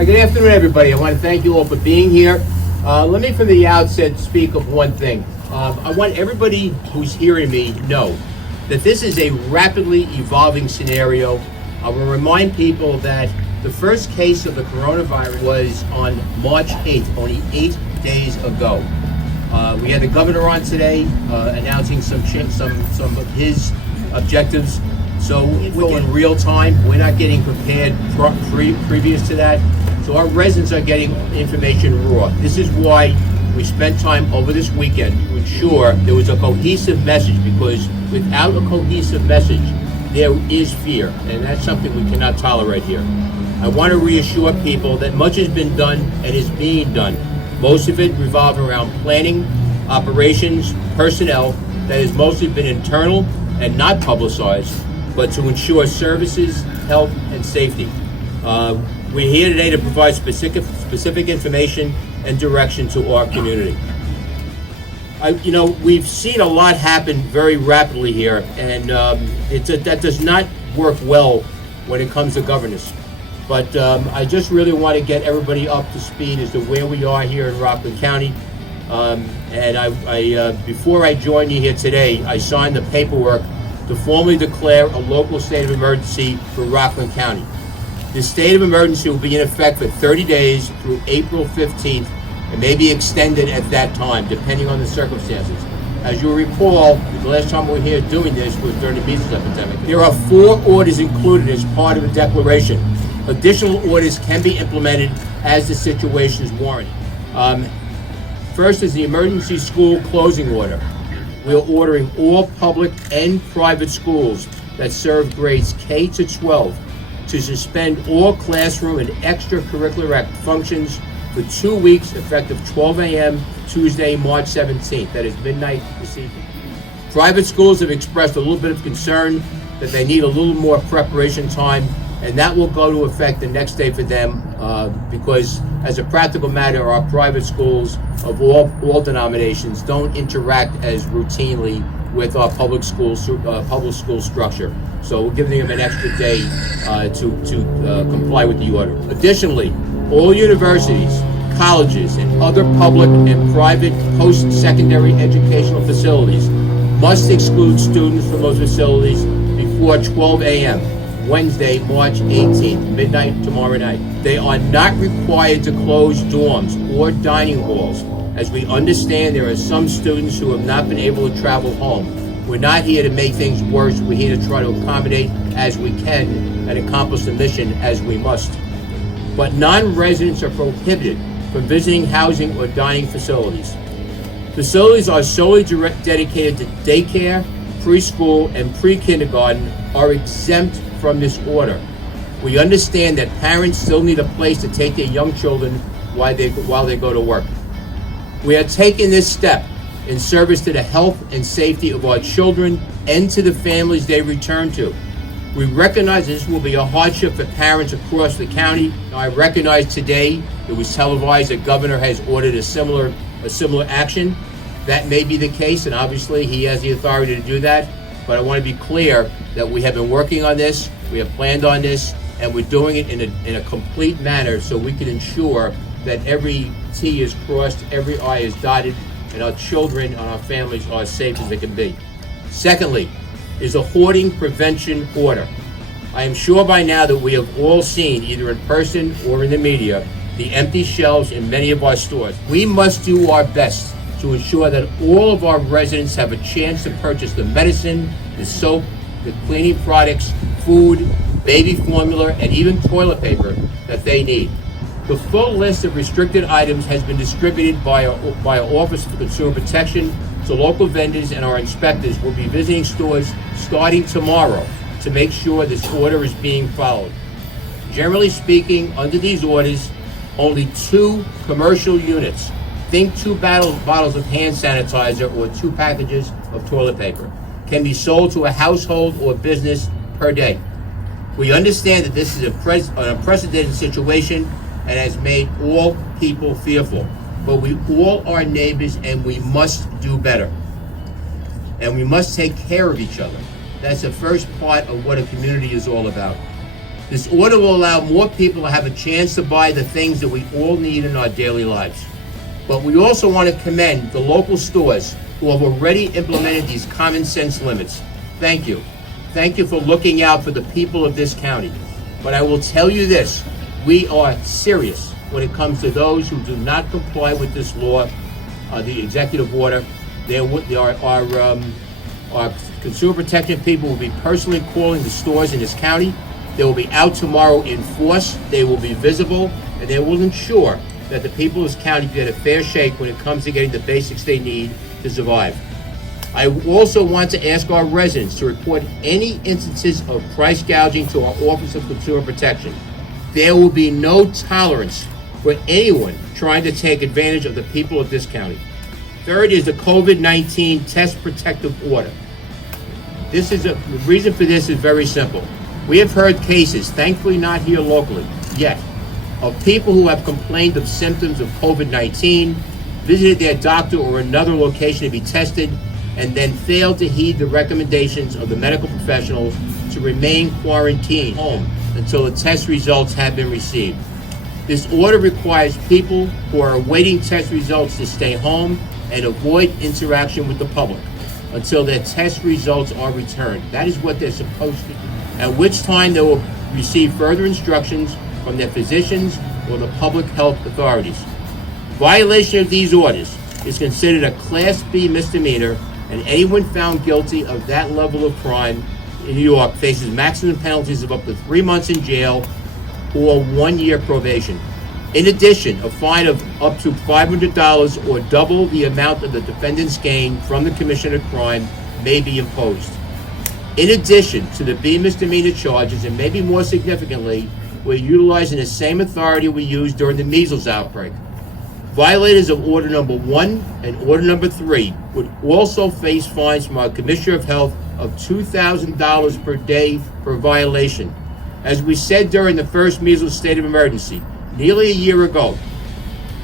Good afternoon, everybody. I want to thank you all for being here. Let me from the outset speak of one thing. I want everybody who's hearing me know that this is a rapidly evolving scenario. I will remind people that the first case of the coronavirus was on March 8th, only 8 days ago. We had the governor on today announcing some of his objectives. So we're in real time. We're not getting prepared previous to that. So our residents are getting information raw. This is why we spent time over this weekend to ensure there was a cohesive message, because without a cohesive message, there is fear, and that's something we cannot tolerate here. I want to reassure people that much has been done and is being done. Most of it revolving around planning, operations, personnel that has mostly been internal and not publicized, but to ensure services, health, and safety. We're here today to provide specific information and direction to our community. We've seen a lot happen very rapidly here, and that does not work well when it comes to governance. But I just really want to get everybody up to speed as to where we are here in Rockland County. Before I joined you here today, I signed the paperwork to formally declare a local state of emergency for Rockland County. The state of emergency will be in effect for 30 days through April 15th and may be extended at that time, depending on the circumstances. As you'll recall, the last time we were here doing this was during the measles epidemic. There are 4 orders included as part of the declaration. Additional orders can be implemented as the situation is warranted. First is the emergency school closing order. We are ordering all public and private schools that serve grades K to 12 to suspend all classroom and extracurricular functions for 2 weeks effective 12 a.m. Tuesday, March 17th. That is midnight this evening. Private schools have expressed a little bit of concern that they need a little more preparation time, and that will go to effect the next day for them because as a practical matter, our private schools of all denominations don't interact as routinely with our public school structure. So we're giving them an extra day to comply with the order. Additionally, all universities, colleges, and other public and private post-secondary educational facilities must exclude students from those facilities before 12 a.m. Wednesday, March 18th, midnight tomorrow night. They are not required to close dorms or dining halls, as we understand there are some students who have not been able to travel home. We're not here to make things worse. We're here to try to accommodate as we can and accomplish the mission as we must. But non-residents are prohibited from visiting housing or dining facilities. Facilities are solely dedicated to daycare, preschool, and pre-kindergarten are exempt from this order. We understand that parents still need a place to take their young children while they go to work. We are taking this step in service to the health and safety of our children and to the families they return to. We recognize this will be a hardship for parents across the county. Now, I recognize today it was televised that Governor has ordered a similar action. That may be the case, and obviously he has the authority to do that. But I want to be clear that we have been working on this, we have planned on this, and we're doing it in a complete manner so we can ensure that every T is crossed, every I is dotted, and our children and our families are as safe as they can be. Secondly, is a hoarding prevention order. I am sure by now that we have all seen, either in person or in the media, the empty shelves in many of our stores. We must do our best to ensure that all of our residents have a chance to purchase the medicine, the soap, the cleaning products, food, baby formula, and even toilet paper that they need. The full list of restricted items has been distributed by our Office of Consumer Protection, so local vendors and our inspectors will be visiting stores starting tomorrow to make sure this order is being followed. Generally speaking, under these orders, only 2 commercial units, think 2 bottles of hand sanitizer or 2 packages of toilet paper, can be sold to a household or business per day. We understand that this is an unprecedented situation and has made all people fearful. But we all are neighbors and we must do better. And we must take care of each other. That's the first part of what a community is all about. This order will allow more people to have a chance to buy the things that we all need in our daily lives. But we also want to commend the local stores who have already implemented these common sense limits. Thank you. Thank you for looking out for the people of this county. But I will tell you this, we are serious when it comes to those who do not comply with this law, the executive order. Our consumer protection people will be personally calling the stores in this county. They will be out tomorrow in force, they will be visible, and they will ensure that the people of this county get a fair shake when it comes to getting the basics they need to survive. I also want to ask our residents to report any instances of price gouging to our Office of Consumer Protection. There will be no tolerance for anyone trying to take advantage of the people of this county. Third is the COVID-19 Test Protective Order. The reason for this is very simple. We have heard cases, thankfully not here locally yet, of people who have complained of symptoms of COVID-19, visited their doctor or another location to be tested, and then failed to heed the recommendations of the medical professionals to remain quarantined home until the test results have been received. This order requires people who are awaiting test results to stay home and avoid interaction with the public until their test results are returned. That is what they're supposed to do, at which time they will receive further instructions from their physicians or the public health authorities. Violation of these orders is considered a Class B misdemeanor, and anyone found guilty of that level of crime in New York faces maximum penalties of up to 3 months in jail or 1 year probation. In addition, a fine of up to $500 or double the amount of the defendant's gain from the commission of crime may be imposed. In addition to the B misdemeanor charges, and maybe more significantly, we're utilizing the same authority we used during the measles outbreak. Violators of Order Number 1 and Order Number 3 would also face fines from our Commissioner of Health of $2,000 per day per violation. As we said during the first measles state of emergency, nearly a year ago,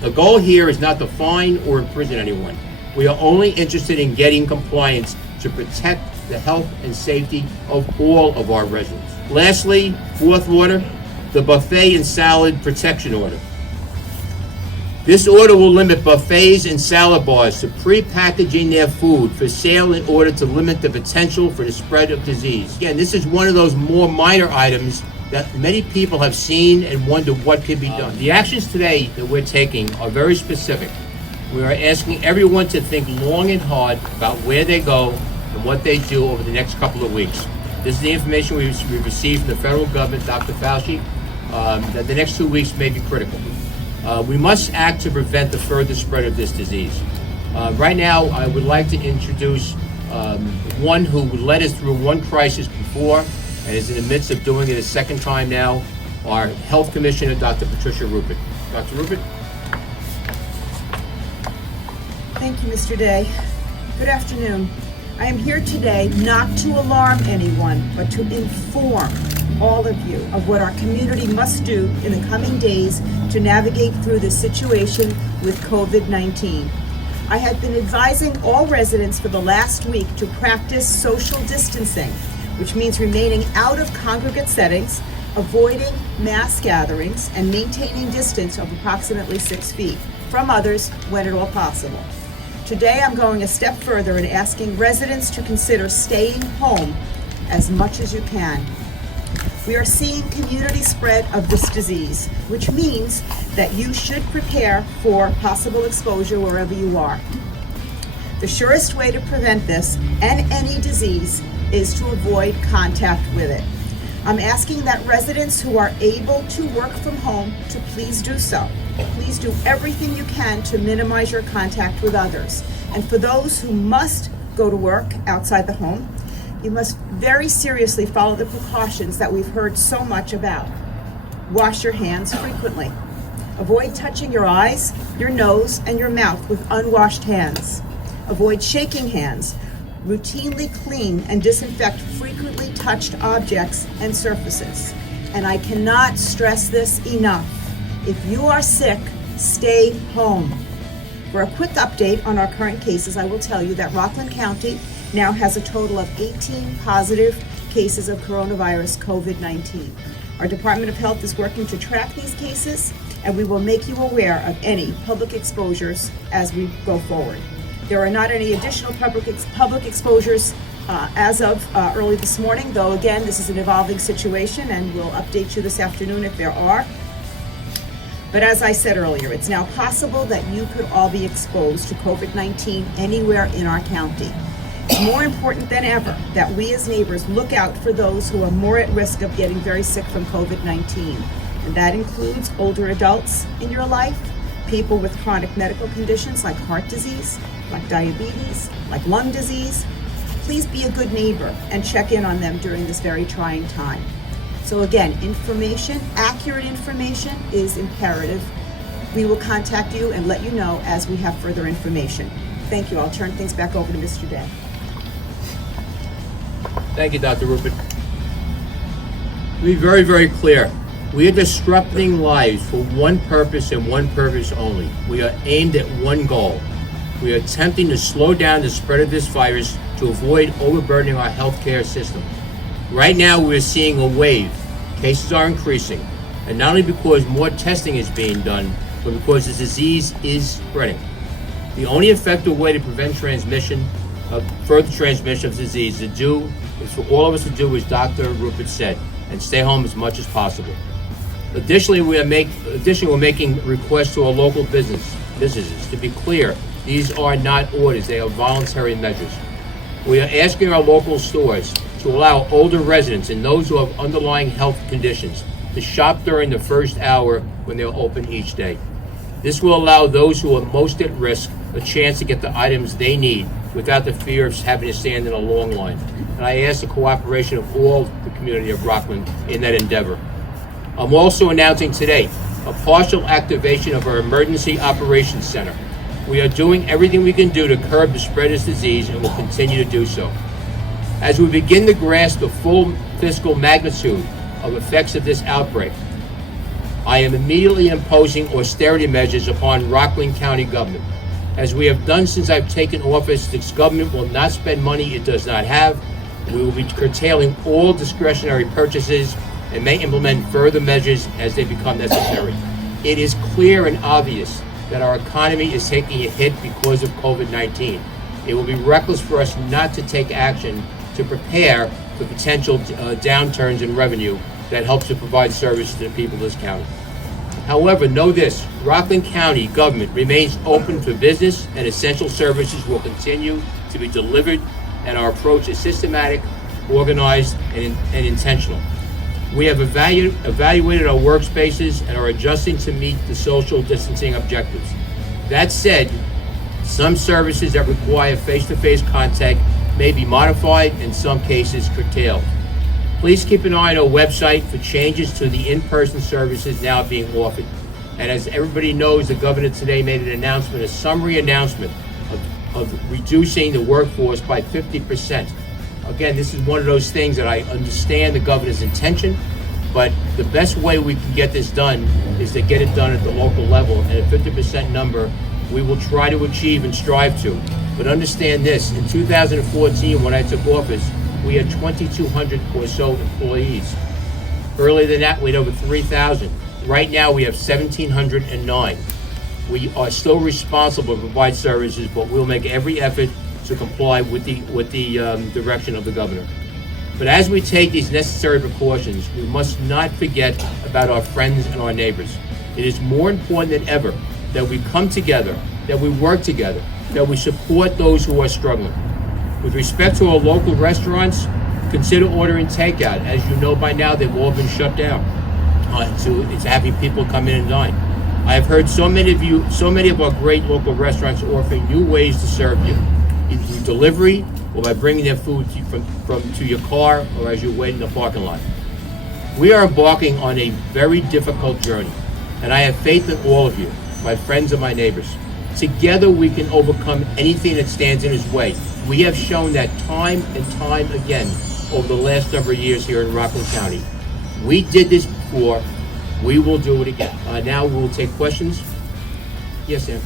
the goal here is not to fine or imprison anyone. We are only interested in getting compliance to protect the health and safety of all of our residents. Lastly, fourth order, the Buffet and Salad Protection Order. This order will limit buffets and salad bars to pre-packaging their food for sale in order to limit the potential for the spread of disease. Again, this is one of those more minor items that many people have seen and wonder what can be done. The actions today that we're taking are very specific. We are asking everyone to think long and hard about where they go and what they do over the next couple of weeks. This is the information we've received from the federal government, Dr. Fauci, that the next 2 weeks may be critical. We must act to prevent the further spread of this disease. Right now, I would like to introduce one who led us through one crisis before and is in the midst of doing it a second time now, our Health Commissioner, Dr. Patricia Rupert. Dr. Rupert? Thank you, Mr. Day. Good afternoon. I am here today not to alarm anyone, but to inform all of you of what our community must do in the coming days to navigate through this situation with COVID-19. I have been advising all residents for the last week to practice social distancing, which means remaining out of congregate settings, avoiding mass gatherings, and maintaining distance of approximately 6 feet from others when at all possible. Today, I'm going a step further and asking residents to consider staying home as much as you can. We are seeing community spread of this disease, which means that you should prepare for possible exposure wherever you are. The surest way to prevent this and any disease is to avoid contact with it. I'm asking that residents who are able to work from home to please do so. Please do everything you can to minimize your contact with others. And for those who must go to work outside the home, you must very seriously follow the precautions that we've heard so much about. Wash your hands frequently. Avoid touching your eyes, your nose, and your mouth with unwashed hands. Avoid shaking hands. Routinely clean and disinfect frequently touched objects and surfaces. And I cannot stress this enough. If you are sick, stay home. For a quick update on our current cases, I will tell you that Rockland County now has a total of 18 positive cases of coronavirus COVID-19. Our Department of Health is working to track these cases, and we will make you aware of any public exposures as we go forward. There are not any additional public exposures as of early this morning, though again, this is an evolving situation, and we'll update you this afternoon if there are. But as I said earlier, it's now possible that you could all be exposed to COVID-19 anywhere in our county. It's more important than ever that we as neighbors look out for those who are more at risk of getting very sick from COVID-19. And that includes older adults in your life, people with chronic medical conditions like heart disease, like diabetes, like lung disease. Please be a good neighbor and check in on them during this very trying time. So again, information, accurate information is imperative. We will contact you and let you know as we have further information. Thank you. I'll turn things back over to Mr. Day. Thank you, Dr. Rupert. To be very, very clear, we are disrupting lives for one purpose and one purpose only. We are aimed at one goal. We are attempting to slow down the spread of this virus to avoid overburdening our healthcare system. Right now, we're seeing a wave. Cases are increasing, and not only because more testing is being done, but because the disease is spreading. The only effective way to prevent further transmission of disease is for all of us to do as Dr. Rupert said, and stay home as much as possible. Additionally, we're making requests to our local businesses. To be clear, these are not orders, they are voluntary measures. We are asking our local stores to allow older residents and those who have underlying health conditions to shop during the first hour when they're open each day. This will allow those who are most at risk a chance to get the items they need without the fear of having to stand in a long line. And I ask the cooperation of all the community of Rockland in that endeavor. I'm also announcing today a partial activation of our Emergency Operations Center. We are doing everything we can do to curb the spread of this disease and will continue to do so. As we begin to grasp the full fiscal magnitude of effects of this outbreak, I am immediately imposing austerity measures upon Rockland County government. As we have done since I've taken office, this government will not spend money it does not have. We will be curtailing all discretionary purchases and may implement further measures as they become necessary. It is clear and obvious that our economy is taking a hit because of COVID-19. It will be reckless for us not to take action to prepare for potential downturns in revenue that helps to provide services to the people of this county. However, know this, Rockland County government remains open for business and essential services will continue to be delivered, and our approach is systematic, organized, and intentional. We have evaluated our workspaces and are adjusting to meet the social distancing objectives. That said, some services that require face-to-face contact may be modified, in some cases curtailed. Please keep an eye on our website for changes to the in-person services now being offered. And as everybody knows, the governor today made an announcement, a summary announcement of reducing the workforce by 50%. Again, this is one of those things that I understand the governor's intention, but the best way we can get this done is to get it done at the local level, and a 50% number we will try to achieve and strive to. But understand this, in 2014, when I took office, we had 2,200 or so employees. Earlier than that, we had over 3,000. Right now, we have 1,709. We are still responsible to provide services, but we'll make every effort to comply with the direction of the governor. But as we take these necessary precautions, we must not forget about our friends and our neighbors. It is more important than ever that we come together, that we work together, that we support those who are struggling. With respect to our local restaurants, consider ordering takeout. As you know by now, they've all been shut down. It's having people come in and dine. I have heard so many of our great local restaurants offering new ways to serve you, either through delivery or by bringing their food to your car or as you wait in the parking lot. We are embarking on a very difficult journey, and I have faith in all of you, my friends and my neighbors. Together we can overcome anything that stands in its way. We have shown that time and time again over the last number of years here in Rockland County. We did this before. We will do it again. Now we will take questions. Yes, Ann.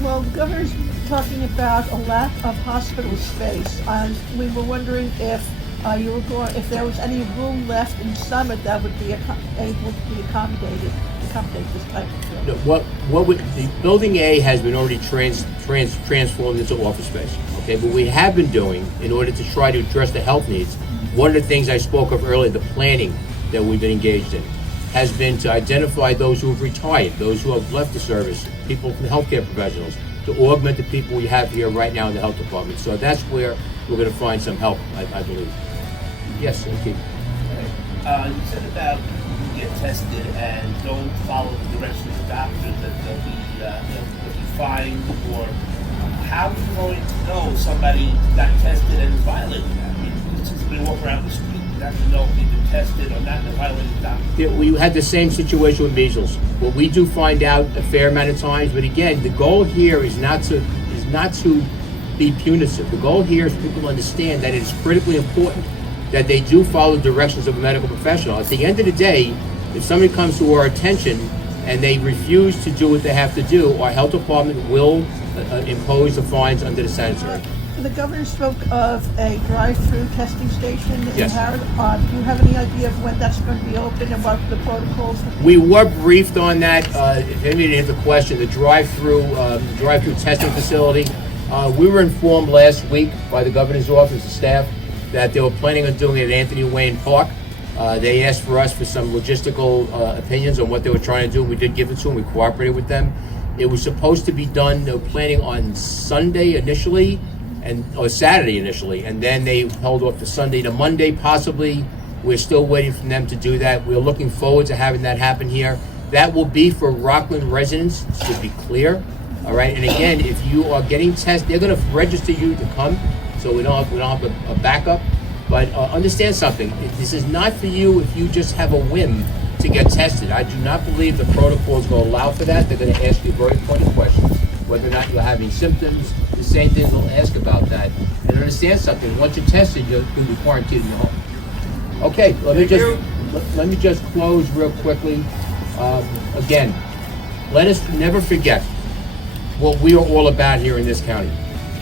Well, the governor's talking about a lack of hospital space. We were wondering if You were going, if there was any room left in Summit that would be able to be accommodate this type of thing. No, the building A has been already transformed into office space. Okay, but we have been doing, in order to try to address the health needs, one of the things I spoke of earlier, the planning that we've been engaged in, has been to identify those who have retired, those who have left the service, people from healthcare professionals, to augment the people we have here right now in the health department. So that's where we're going to find some help, I believe. Yes, okay. You said about you get tested and don't follow the directions of the doctors, that they'll be fined, or how are you going to know somebody got tested and is violating that? I mean, you just been walking around the street, you have to know if you've been tested or not, and violating the doctor. Yeah, we had the same situation with measles. Well, we do find out a fair amount of times, but again, the goal here is not to be punitive. The goal here is people to understand that it is critically important that they do follow the directions of a medical professional. At the end of the day, if somebody comes to our attention and they refuse to do what they have to do, our health department will impose the fines under the sanitary. The governor spoke of a drive-through testing station in Yes. Harrod. Do you have any idea of when that's going to be open and what the protocols would be? We were briefed on that. If anybody didn't hit the question, the drive-through testing facility. We were informed last week by the governor's office and staff that they were planning on doing it at Anthony Wayne Park. They asked for us for some logistical opinions on what they were trying to do. We did give it to them. We cooperated with them. It was supposed to be done. They were planning on Sunday initially, or Saturday initially, and then they held off to Sunday to Monday possibly. We're still waiting for them to do that. We're looking forward to having that happen here. That will be for Rockland residents, to be clear. All right, and again, if you are getting tested, they're going to register you to come, so we don't have a backup. But understand something: this is not for you if you just have a whim to get tested. I do not believe the protocols will allow for that. They're going to ask you very pointed questions, whether or not you're having symptoms. The same thing they'll ask about that. And understand something: once you're tested, you're going to be quarantined in your home. Okay, let me just close real quickly. Again, let us never forget what we are all about here in this county.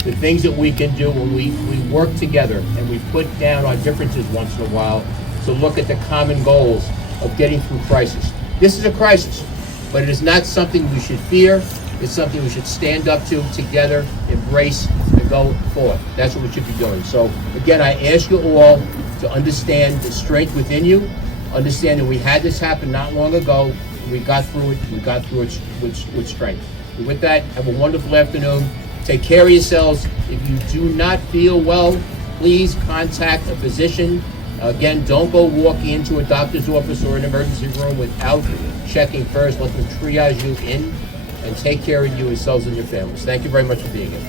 The things that we can do when we work together and we put down our differences once in a while to look at the common goals of getting through crisis. This is a crisis, but it is not something we should fear. It's something we should stand up to together, embrace, and go forward. That's what we should be doing. So again, I ask you all to understand the strength within you, understand that we had this happen not long ago. We got through it. We got through it with strength. And with that, have a wonderful afternoon. Take care of yourselves. If you do not feel well, please contact a physician. Again, don't go walking into a doctor's office or an emergency room without checking first. Let them triage you in and take care of you, yourselves, and your families. Thank you very much for being here.